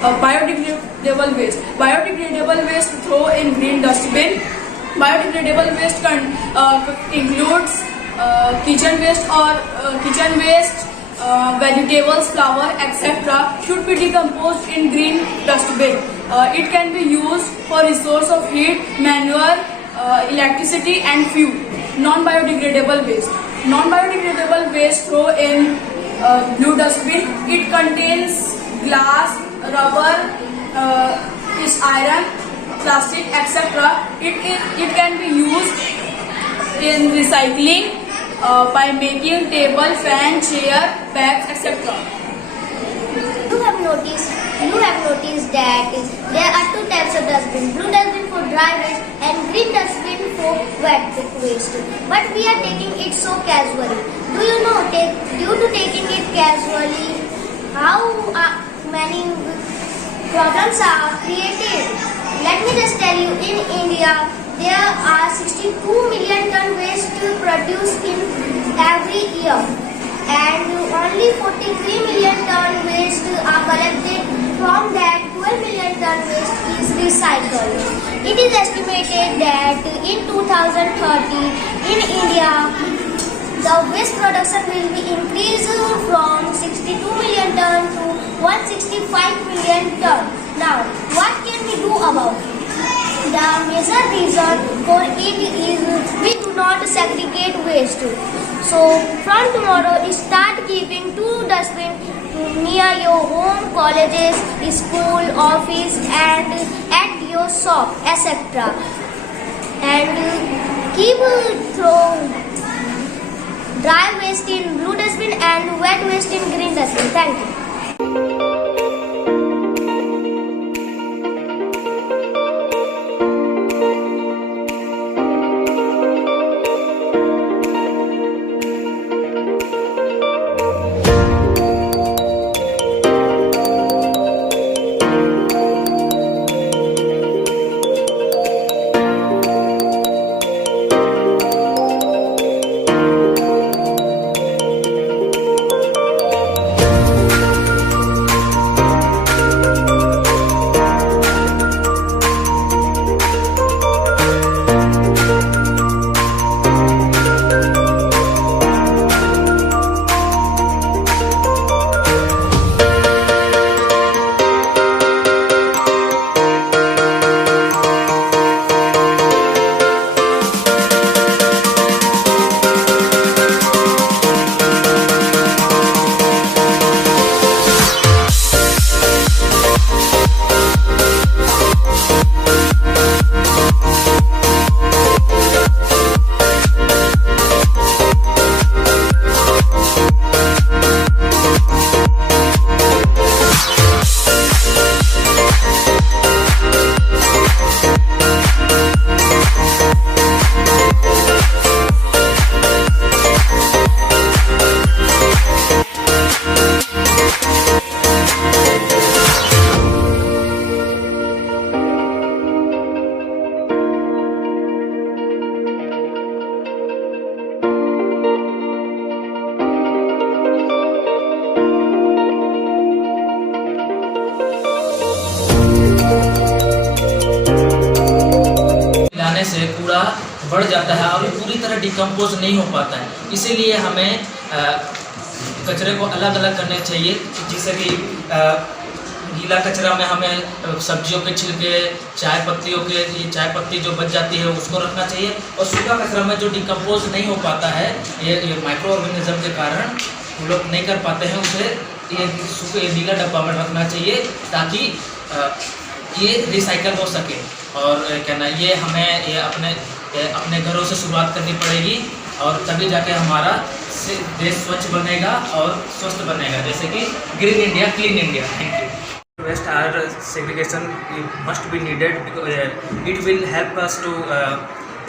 Biodegradable waste. Biodegradable waste throw in green dustbin. Biodegradable waste includes kitchen waste or kitchen waste, vegetables, flour, etc. should be decomposed in green dustbin. It can be used for resource of heat, manure, electricity and fuel. Non-biodegradable waste. Non-biodegradable waste throw in blue dustbin. It contains glass, rubber, iron, plastic, etc. It can be used in recycling by making table, fan, chair, bags, etc. You have noticed that there are two types of dustbin: blue dustbin for dry waste and green dustbin for wet waste. But we are taking it so casually. Do you know, due to taking it casually, how many problems are created? Let me just tell you, in India, there are 62 million ton waste produced in every year, and only 43 million ton waste are collected. From that, 12 million ton waste is recycled. It is estimated that in 2030, in India, the waste production will be increased from 62 million ton to 165 million ton. Now, what can we do about it? The major reason for it is we do not segregate waste. So, from tomorrow, start keeping two dustbins near your home, colleges, school, office and at your shop, etc. And keep throw dry waste in blue dustbin and wet waste in green dustbin. Thank you. से कूड़ा बढ़ जाता है और ये पूरी तरह decompose नहीं हो पाता है। इसीलिए हमें कचरे को अलग अलग करने चाहिए, जिससे कि गीला कचरा में हमें सब्जियों के छिलके, चाय पत्ती जो बच जाती है उसको रखना चाहिए, और सूखा कचरा में जो डिकम्पोज नहीं हो पाता है ये माइक्रो ऑर्गेनिज्म के कारण वो लोग नहीं कर पाते हैं, उसे ये गीला डब्बा में रखना चाहिए ताकि ये रिसाइकल हो सके। और क्या ना, ये हमें ये अपने घरों से शुरुआत करनी पड़ेगी और तभी जाके हमारा देश स्वच्छ बनेगा और स्वस्थ बनेगा, जैसे कि green India, clean India. Thank you. Waste segregation must be needed because it will help us to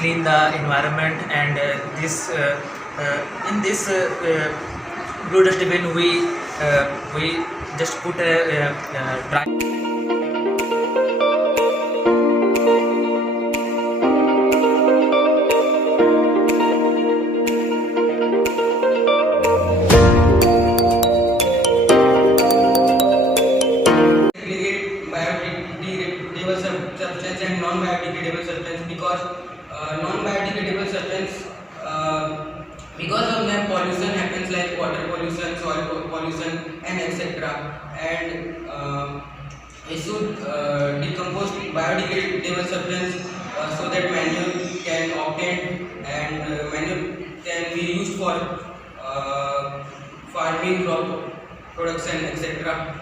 clean the environment, and in this blue dustbin we just put a dry. Segregate pollution and etc. And it should decompose biodegradable substance so that manure can obtain and manure can be used for farming, crop production, etc.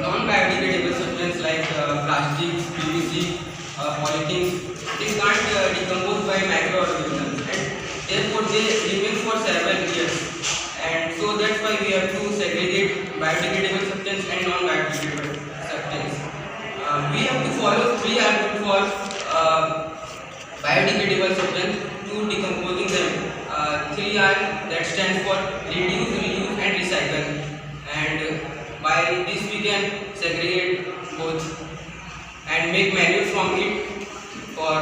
Non-biodegradable substances like plastics, PVC, polythene, they can't decompose by microorganisms, and therefore they remain for several years. And so that's why we have to segregate biodegradable substance and non-biodegradable substance. We have to follow biodegradable substance to decomposing them. 3R, that stands for reduce, reuse and recycle. And by this we can segregate both and make manure from it for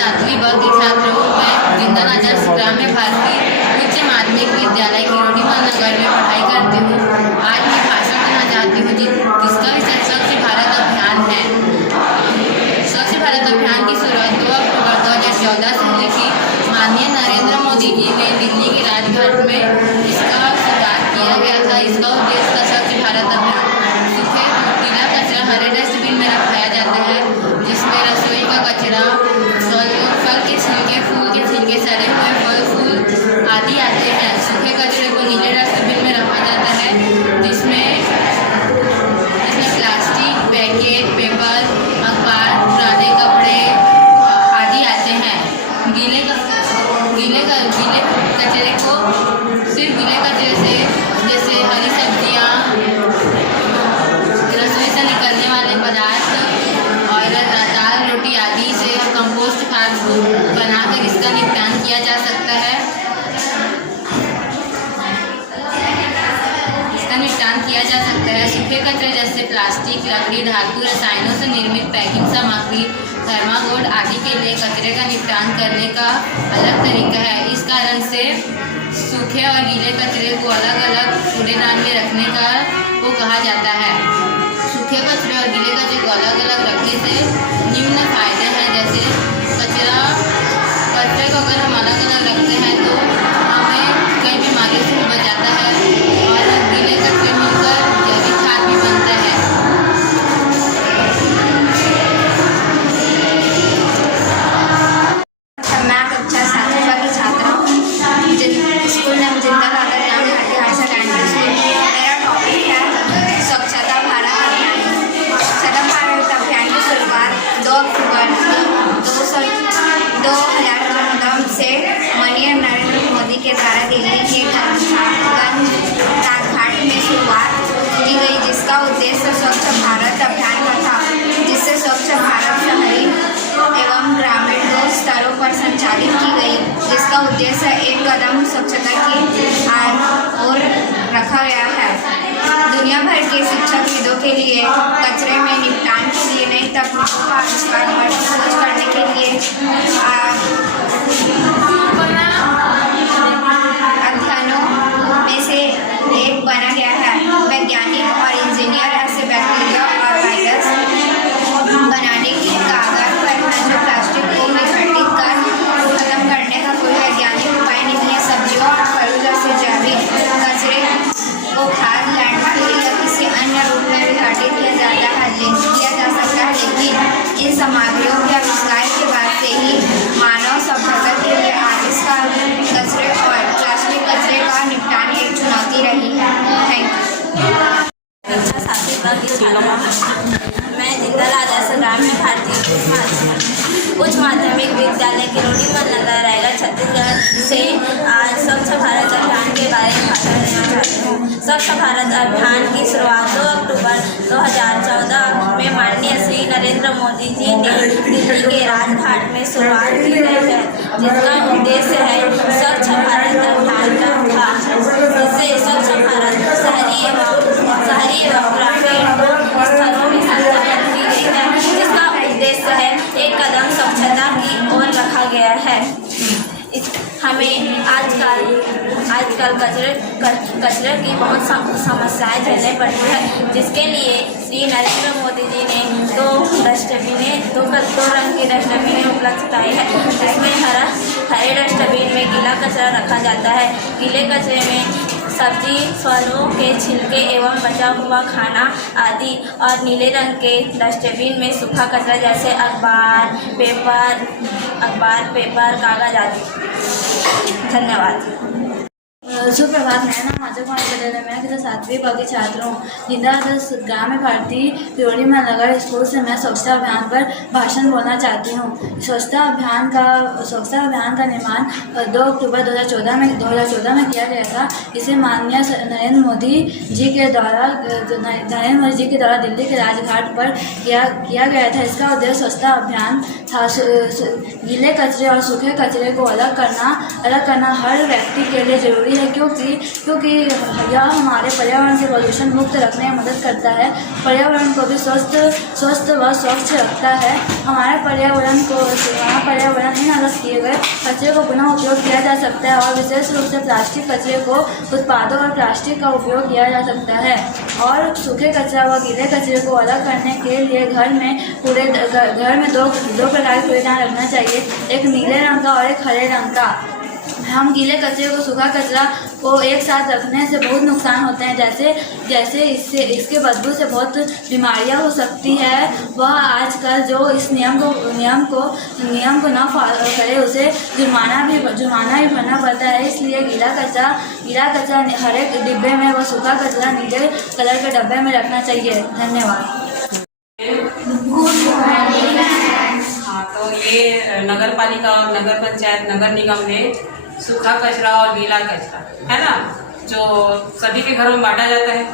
7वीं वर्ग की छात्र हूँ। मैं जिंदल आचार्य ग्राम्य भारतीय उच्च माध्यमिक विद्यालय किरोड़ीमल नगर में पढ़ाई करती हूँ। आज मैं भाषण देना चाहती हूँ जिसका विषय स्वच्छ भारत अभियान है। स्वच्छ भारत अभियान की शुरुआत 2 अक्टूबर 2014 से हुई थी। माननीय नरेंद्र मोदी जी ने दिल्ली के राजघाट में इसका शुरुआत किया गया था। इसका उद्देश्य था स्वच्छ भारत अभियान। सूखे गीला कचरा हरे डस्टबिन में रखाया जाता है, जिसमें रसोई का कचरा, फल के छिलके, फूल के छिलके, सड़े हुए फल फूल आदि आते हैं। सूखे कचरे को नीले डस्टबिन में रखा जाता है, जिसमें प्लास्टिक, पैकेट, पेपर, अखबार, पुराने कपड़े आदि आते हैं। गीले कचरे को सिर्फ गीले कचरे से जैसे हरी सब्जियाँ, रसोई से निकलने वाले पदार्थ और दाल रोटी आदि से कंपोस्ट खाद बनाकर इसका निपटान किया जा सकता है। सूखे कचरे जैसे प्लास्टिक, लकड़ी, धातु, रसायनों से निर्मित पैकिंग सामग्री, थर्माकोल आदि के लिए कचरे का निपटान करने का अलग तरीका है। इस कारण से सूखे और गीले कचरे को अलग अलग कूड़ेदान में रखने को कहा जाता है। सूखे कचरे और गीले कचरे को अलग अलग रखने से निम्न फायदे हैं, जैसे कचरे को अगर हम अलग अलग रखते हैं तो हमें कई बीमारियों से बचाता है और गीले कचरे मिलकर जैविक खाद भी बनता है। मैं कक्षा 7वीं की छात्रा हूँ। स्कूल नाम जिंदल आचार्य हायर सेकेंडरी स्कूल। मेरा टॉपिक है स्वच्छता भारत अभियान। स्वच्छता भारत अभियान की शुरुआत 2 अक्टूबर 2014 से माननीय नरेंद्र मोदी के द्वारा दिल्ली के राजघाट में शुरुआत की गई, जिसका उद्देश्य स्वच्छ भारत अभियान का था, जिससे स्वच्छ भारत शहरी एवं ग्रामीण 2 स्तरों पर संचालित की गई, जिसका उद्देश्य एक कदम स्वच्छता की ओर रखा गया है। दुनिया भर के शिक्षकविदों के लिए कचरे में निपटान के लिए नई तकनीकों का आविष्कार और खोज करने के लिए अध्ययनों में से एक बना गया है। वैज्ञानिक और इंजीनियर ऐसे बैक्टीरिया और वायरस बनाने की कागार पर है जो प्लास्टिक को विघटित कर खत्म करने का कोई वैज्ञानिक उपाय नहीं है। सब्जियों और फलों जैसे जैविक कचरे को खाद, लैंडफिल या किसी अन्य रूप में विघटित किया जा सकता है, लेकिन इन सामग्रियों के आविष्कार के बाद से ही मानव सभ्यता के लिए आविष्कार कचरे और प्लास्टिक कचरे का निपटान एक चुनौती रही है। Thank you. मैं जिंदल आचार्य ग्राम्य भारतीय उच्च माध्यमिक विद्यालय किरोड़ीमल नगर रायगढ़ छत्तीसगढ़ से आज स्वच्छ भारत अभियान के बारे में भाषण देना चाहती हूँ। स्वच्छ भारत अभियान की शुरुआत 2 अक्टूबर 2014 में माननीय श्री नरेंद्र मोदी जी ने दिल्ली के राजघाट में शुरुआत की गई है, जिसका उद्देश्य है स्वच्छ भारत अभियान का था, जिससे स्वच्छ भारत शहरी एवं ग्रामीण स्थलों में संचालित की गई है, जिसका उद्देश्य है एक कदम स्वच्छता की ओर रखा गया है। हमें आजकल कचरे की बहुत समस्याएं झेलनी पड़ती है, जिसके लिए श्री नरेंद्र मोदी जी ने 2 रंग की डस्टबिनें उपलब्ध कराई है, जिसमें हरे कचरा रखा जाता है। गीले कचरे में सब्जी, फलों के छिलके एवं बचा हुआ खाना आदि, और नीले रंग के डस्टबिन में सूखा कचरा जैसे अखबार, पेपर, कागज आदि। धन्यवाद। सुप्रभात। मेरा नाम आजा कुमार पटेल है। मैं 7वीं की छात्र हूँ। जिंदा ग्राम भारती त्रिवेणी नगर स्कूल से मैं स्वच्छता अभियान पर भाषण बोलना चाहती हूँ। स्वच्छता अभियान का निर्माण 2 अक्टूबर 2014 में किया गया था। इसे माननीय नरेंद्र मोदी जी के द्वारा दिल्ली के राजघाट पर किया गया था। इसका उद्देश्य स्वच्छता अभियान था। गीले कचरे और सूखे कचरे को अलग करना हर व्यक्ति के लिए जरूरी है, क्योंकि यह हमारे पर्यावरण से प्रदूषण मुक्त रखने में मदद करता है। पर्यावरण को भी स्वस्थ व स्वच्छ रखता है। हमारे पर्यावरण इन अलग किए गए कचरे को पुनः उपयोग किया जा सकता है, और विशेष रूप से प्लास्टिक कचरे को उत्पादों और प्लास्टिक का उपयोग किया जा सकता है। और सूखे कचरा व गीले कचरे को अलग करने के लिए घर में दो प्रकार के कूड़ेदान रखना चाहिए, एक नीले रंग का और एक हरे रंग का। हम गीले कचरे को सूखा कचरा को एक साथ रखने से बहुत नुकसान होते हैं, जैसे इसके बदबू से बहुत बीमारियां हो सकती है। वह आजकल जो इस नियम को न फॉलो करे उसे जुर्माना भी भरना पड़ता है। इसलिए गीला कचरा हरे डिब्बे में व सूखा कचरा नीले कलर के डब्बे में रखना चाहिए। धन्यवाद। हाँ, तो ये नगर पालिका और नगर पंचायत नगर निगम ने सूखा कचरा और गीला कचरा, है ना, जो सभी के घरों में बांटा जाता है।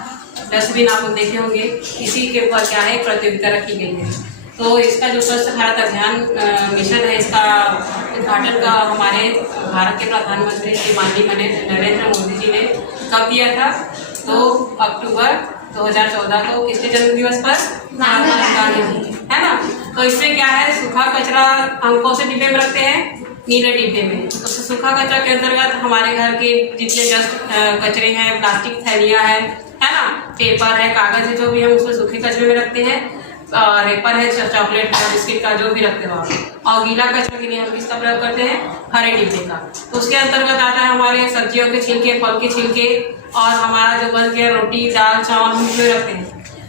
डस्टबिन आप लोग देखे होंगे, इसी के ऊपर क्या है प्रतियोगिता रखी गई है। तो इसका जो स्वच्छ भारत अभियान मिशन है, इसका उद्घाटन का हमारे भारत के प्रधानमंत्री श्री माननीय नरेंद्र मोदी जी ने कब दिया था? 2 अक्टूबर 2014 को। किसके जन्मदिवस पर? महात्मा गांधी जी, है ना। तो इसमें क्या है, सूखा कचरा हम कौन से डिब्बे में रखते हैं? नीले डिब्बे में। तो सूखा कचरा के अंतर्गत हमारे घर के जितने डस्ट कचरे हैं, प्लास्टिक थैलियाँ है ना, पेपर है, कागज है, जो भी हम उसमें सूखे कचरे में रखते हैं। रेपर है, चॉकलेट का, बिस्किट का, जो भी रखते हो। और गीला कचरा के लिए हम किसका प्रयोग करते हैं? हरे डिब्बे का। तो उसके अंतर्गत आता है हमारे सब्जियों के छिलके, फल के छिलके, और हमारा जो बन गया रोटी, दाल, चावल हम उसमें रखते हैं।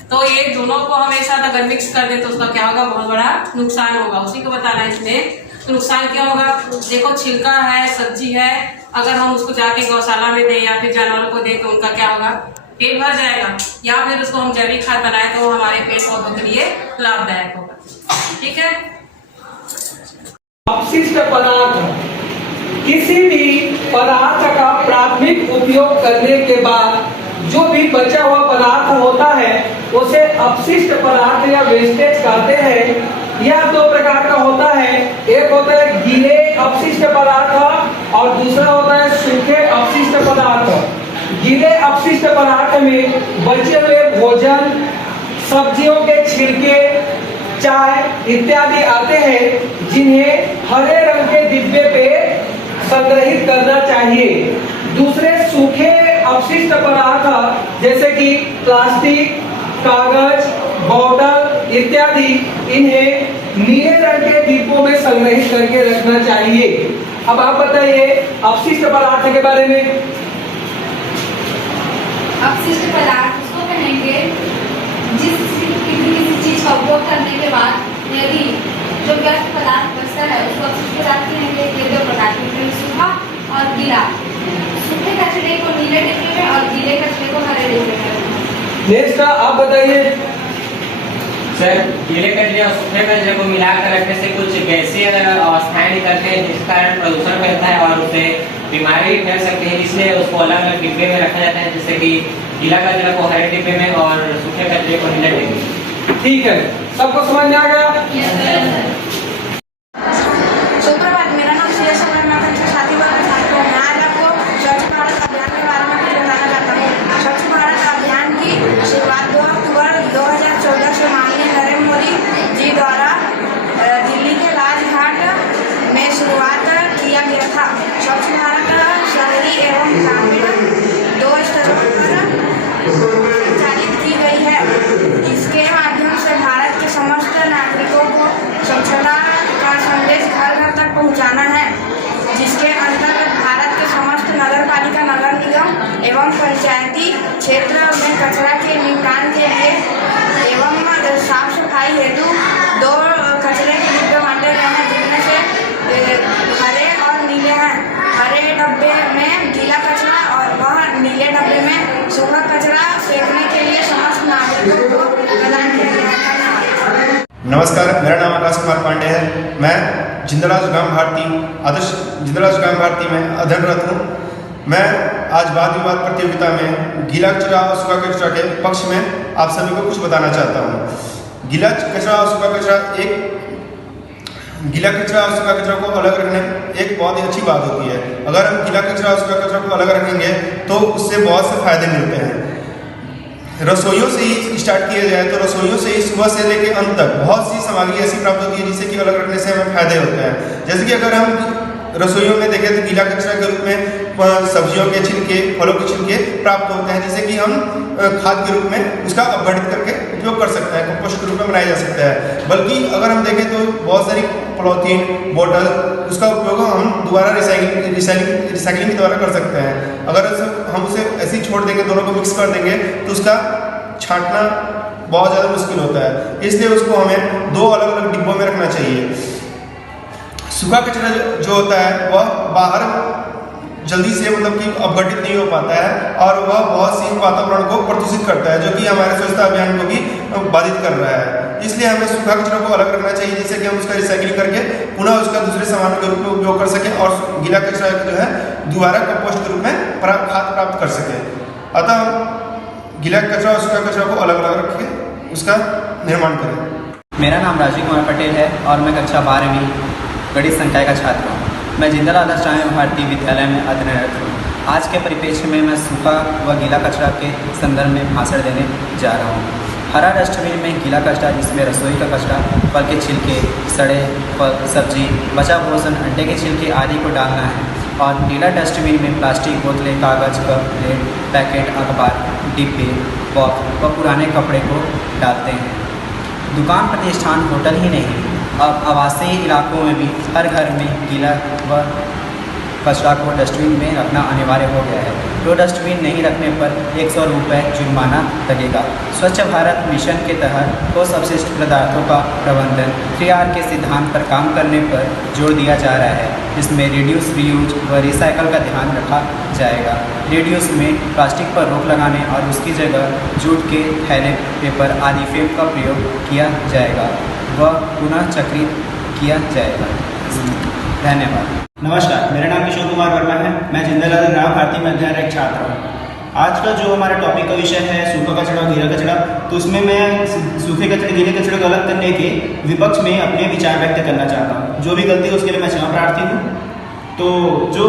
तो ये दोनों को हम एक साथ अगर मिक्स कर दें तो उसका क्या होगा? बहुत बड़ा नुकसान होगा। उसी को बताना है इसमें। तो नुकसान क्या होगा? देखो, छिलका है, सब्जी है, अगर हम उसको जाके गौशाला में दें या फिर जानवरों को दें तो उनका क्या होगा? पेट भर जाएगा। या फिर उसको हम जैविक खाद बनाए तो वो हमारे पेड़ पौधों के लिए लाभदायक होगा। ठीक है। अपशिष्ट पदार्थ, किसी भी पदार्थ का प्राथमिक उपयोग करने के बाद जो भी बचा हुआ पदार्थ होता है उसे अपशिष्ट पदार्थ या वेस्टेज कहते हैं। यह 2 प्रकार का होता है, एक होता है गीले अपशिष्ट पदार्थ और दूसरा होता है सूखे अपशिष्ट पदार्थ। गीले अपशिष्ट पदार्थ में बचे हुए भोजन, सब्जियों के छिलके, चाय इत्यादि आते हैं, जिन्हें हरे रंग के डिब्बे पे संग्रहित करना चाहिए। दूसरे सूखे अपशिष्ट पदार्थ जैसे कि प्लास्टिक, कागज, बोतल इत्यादि, इन्हें नीले रंग के डिब्बों में संग्रहित करके रखना चाहिए। अब आप बताइए अपशिष्ट पदार्थ के बारे में। अपशिष्ट पदार्थ उसको कहेंगे किसी चीज का उपयोग करने के बाद यदि जो व्यर्थ पदार्थ बचता है उसको अपशिष्ट पदार्थ कहेंगे। ये 2 प्रकार के, सूखा और गीला। सूखे कचरे को नीले डिब्बे में और गीले कचरे को हरे डिब्बे में। नेक्स्ट आप बताइए। सर, गीले कचरे और सूखे कचरे को मिलाकर रखने से कुछ गैसीय अवस्थाएं निकलते हैं, जिस कारण प्रदूषण फैलता है और उससे बीमारी भी फैल सकती है। इसलिए उसको अलग अलग डिब्बे में रखा जाता है, जैसे कि गीला कचरा को हरे डिब्बे में और सूखे कचरे को नीले डिब्बे में। ठीक है, सबको समझ में आ गया? सुप्रभात। मेरा नाम सुरेश है। मैं कक्षा 7वीं का छात्र हूँ। मैं आज आपको स्वच्छ भारत अभियान के बारे में कुछ बताना चाहता हूँ। स्वच्छ भारत अभियान की शुरुआत 2 अक्टूबर 2014 से माननीय नरेंद्र मोदी जी द्वारा दिल्ली के राजघाट में शुरुआत किया गया था। स्वच्छ भारत शहरी एवं ग्रामीण 2 स्तरों पर संचालित की गई है। इसके माध्यम से भारत के समस्त नागरिकों को स्वच्छ क्षेत्र में कचरा के निपटान के लिए एवं साफ सफाई हेतु 2 कचरे के डिब्बे बांटे गए हैं, जिनमें से हरे और नीले हैं। हरे डब्बे में गीला कचरा और वह नीले डब्बे में सूखा कचरा फेंकने के लिए समस्त नागरिकों को प्रदान किया गया है। धन्यवाद। नमस्कार, मेरा नाम आकाश कुमार पांडे है। मैं जिंदराज ग्राम भारती आदर्श जिंदराज ग्राम भारती में अध्ययनरत हूँ। मैं आज वाद विवाद प्रतियोगिता में गीला कचरा और सूखा कचरा के पक्ष में आप सभी को कुछ बताना चाहता हूँ। गीला कचरा और सूखा कचरा गीला कचरा और सूखा कचरा को अलग रखने एक बहुत ही अच्छी बात होती है। अगर हम गीला कचरा और सूखा कचरा को अलग रखेंगे तो उससे बहुत से फायदे मिलते हैं। रसोइयों से ही स्टार्ट किया जाए तो रसोइयों से ही सुबह से लेकर अंत तक बहुत सी सामग्री ऐसी प्राप्त होती है जिससे कि अलग रखने से हमें फायदे होते हैं। जैसे कि अगर हम रसोइयों में देखें तो गीला कचरा के रूप में सब्जियों के छिलके, फलों के छिलके प्राप्त होते हैं, जिससे कि हम खाद के रूप में उसका अपघटित करके उपयोग कर सकते हैं, कंपोस्ट के रूप में बनाया जा सकता है। बल्कि अगर हम देखें तो बहुत सारी पॉलीथीन, बोतल, उसका उपयोग हम दोबारा रिसाइकलिंग के द्वारा कर सकते हैं। अगर हम उसे ऐसे ही छोड़ देंगे, दोनों को मिक्स कर देंगे तो उसका छांटना बहुत ज़्यादा मुश्किल होता है। इसलिए उसको हमें 2 अलग अलग डिब्बों में रखना चाहिए। सूखा कचरा जो होता है वह बाहर जल्दी से कि अपघटित नहीं हो पाता है और वह बहुत सी वातावरण को प्रदूषित करता है, जो कि हमारे स्वच्छता अभियान को भी बाधित कर रहा है। इसलिए हमें सूखा कचरा को अलग रखना चाहिए, जिससे कि हम उसका रिसाइकलिंग करके पुनः उसका दूसरे सामानों के रूप में उपयोग कर सकें और गीला कचरा जो है दोबारा कंपोस्ट के रूप में खाद प्राप्त कर सकें। अतः गीला कचरा और सूखा कचरा को अलग अलग रखें, उसका निर्माण करें। मेरा नाम राजीव कुमार पटेल है और मैं कक्षा 12वीं गणित संकाय का छात्र हूँ। मैं जिंदल आदर्श ग्राम भारती विद्यालय में अध्ययनरत हूँ। आज के परिप्रेक्ष्य में मैं सूखा व गीला कचरा के संदर्भ में भाषण देने जा रहा हूँ। हरा डस्टबिन में गीला कचरा, जिसमें रसोई का कचरा, फल के छिलके, सड़े फल, सब्जी, बचा भोजन, अंडे के छिलके आदि को डालना है। और नीला डस्टबिन में प्लास्टिक, बोतलें, कागज़, कप, प्लेट, पैकेट, अखबार, डिब्बे, बॉक्स व पुराने कपड़े को डालते हैं। दुकान, प्रतिष्ठान, होटल ही नहीं, अब आवासीय इलाकों में भी हर घर में गीला व कचरा को डस्टबिन में रखना अनिवार्य हो गया है। तो डस्टबिन नहीं रखने पर 100 रुपये जुर्माना लगेगा। स्वच्छ भारत मिशन के तहत ठोस अपशिष्ट पदार्थों का प्रबंधन 3R के सिद्धांत पर काम करने पर जोर दिया जा रहा है। इसमें रिड्यूस, रीयूज व रिसाइकल का ध्यान रखा जाएगा। रिड्यूस में प्लास्टिक पर रोक लगाने और उसकी जगह जूट के थैले, पेपर आदि फेंक का प्रयोग किया जाएगा व पुनः चक्रित किया जाएगा। धन्यवाद। नमस्कार, मेरा नाम किशोर कुमार वर्मा है। मैं जिंदल आदर्श ग्राम भारती में अध्ययनरत छात्र हूँ। आज का जो हमारा टॉपिक का विषय है सूखा कचरा और गीला कचरा, तो उसमें मैं सूखे कचरे गीले कचरे को अलग करने के विपक्ष में अपने विचार व्यक्त करना चाहता हूँ। जो भी गलती है उसके लिए मैं क्षमा प्रार्थी हूँ। तो जो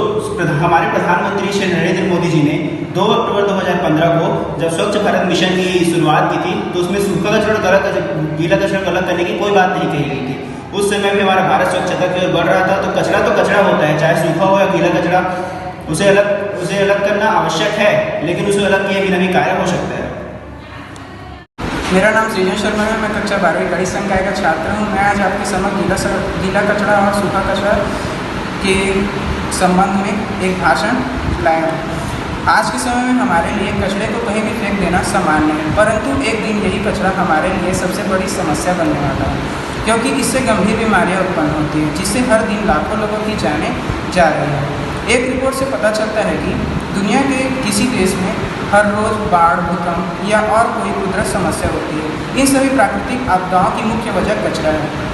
हमारे प्रधानमंत्री श्री नरेंद्र मोदी जी ने 2 अक्टूबर 2015 को जब स्वच्छ भारत मिशन की शुरुआत की थी, तो उसमें सूखा कचरा और गीला कचरा को अलग करने की कोई बात नहीं कही गई थी। उस समय में हमारा भारत स्वच्छता की ओर बढ़ रहा था। तो कचरा होता है, चाहे सूखा हो या गीला कचरा, उसे अलग करना आवश्यक है, लेकिन उसे अलग किए बिना भी कार्य हो सकता है। मेरा नाम सृजन शर्मा है। मैं कक्षा 12वीं गणित संकाय का छात्र हूँ। मैं आज आपके समक्ष गीला कचरा और सूखा कचरा के संबंध में एक भाषण लाया हूँ। आज के समय में हमारे लिए कचरे को कहीं भी फेंक देना सामान्य है, परंतु एक दिन यही कचरा हमारे लिए सबसे बड़ी समस्या बनने वाला है, क्योंकि इससे गंभीर बीमारियां उत्पन्न होती हैं, जिससे हर दिन लाखों लोगों की जानें जा रही हैं। एक रिपोर्ट से पता चलता है कि दुनिया के किसी देश में हर रोज़ बाढ़, भूकंप या और कोई कुदरत समस्या होती है। इन सभी प्राकृतिक आपदाओं की मुख्य वजह कचरा है।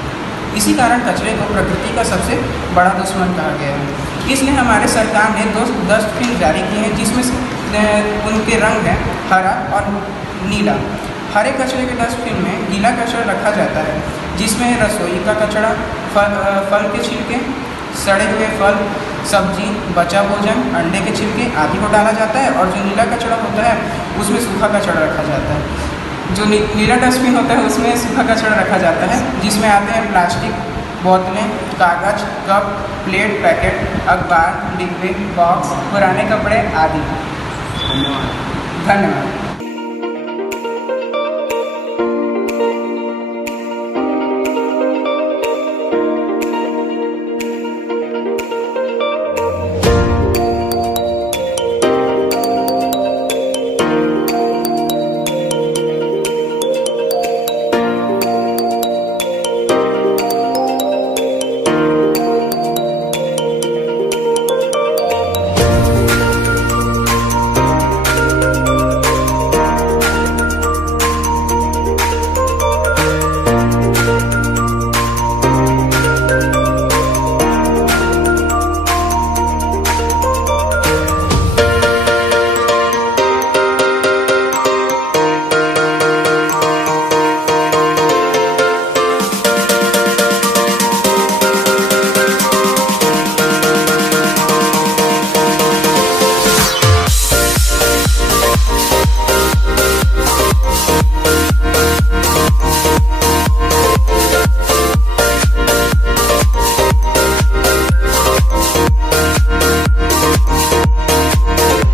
इसी कारण कचरे को प्रकृति का सबसे बड़ा दुश्मन कहा गया है। इसलिए हमारे सरकार ने 2 डस्टबिन जारी किए हैं, जिसमें उनके रंग हैं हरा और नीला। हरे कचरे के डस्टबिन में गीला कचरा रखा जाता है, जिसमें रसोई का कचरा, फल के छिलके, सड़े हुए फल, सब्जी, बचा भोजन, अंडे के छिलके आदि को डाला जाता है। और जो नीला कचरा होता है उसमें सूखा कचरा रखा जाता है। जो नीला डस्टबिन होता है उसमें सूखा कचरा रखा जाता है, जिसमें आते हैं प्लास्टिक, बोतलें, कागज, कप, प्लेट, पैकेट, अखबार, डिब्बे, बॉक्स, पुराने कपड़े आदि। धन्यवाद।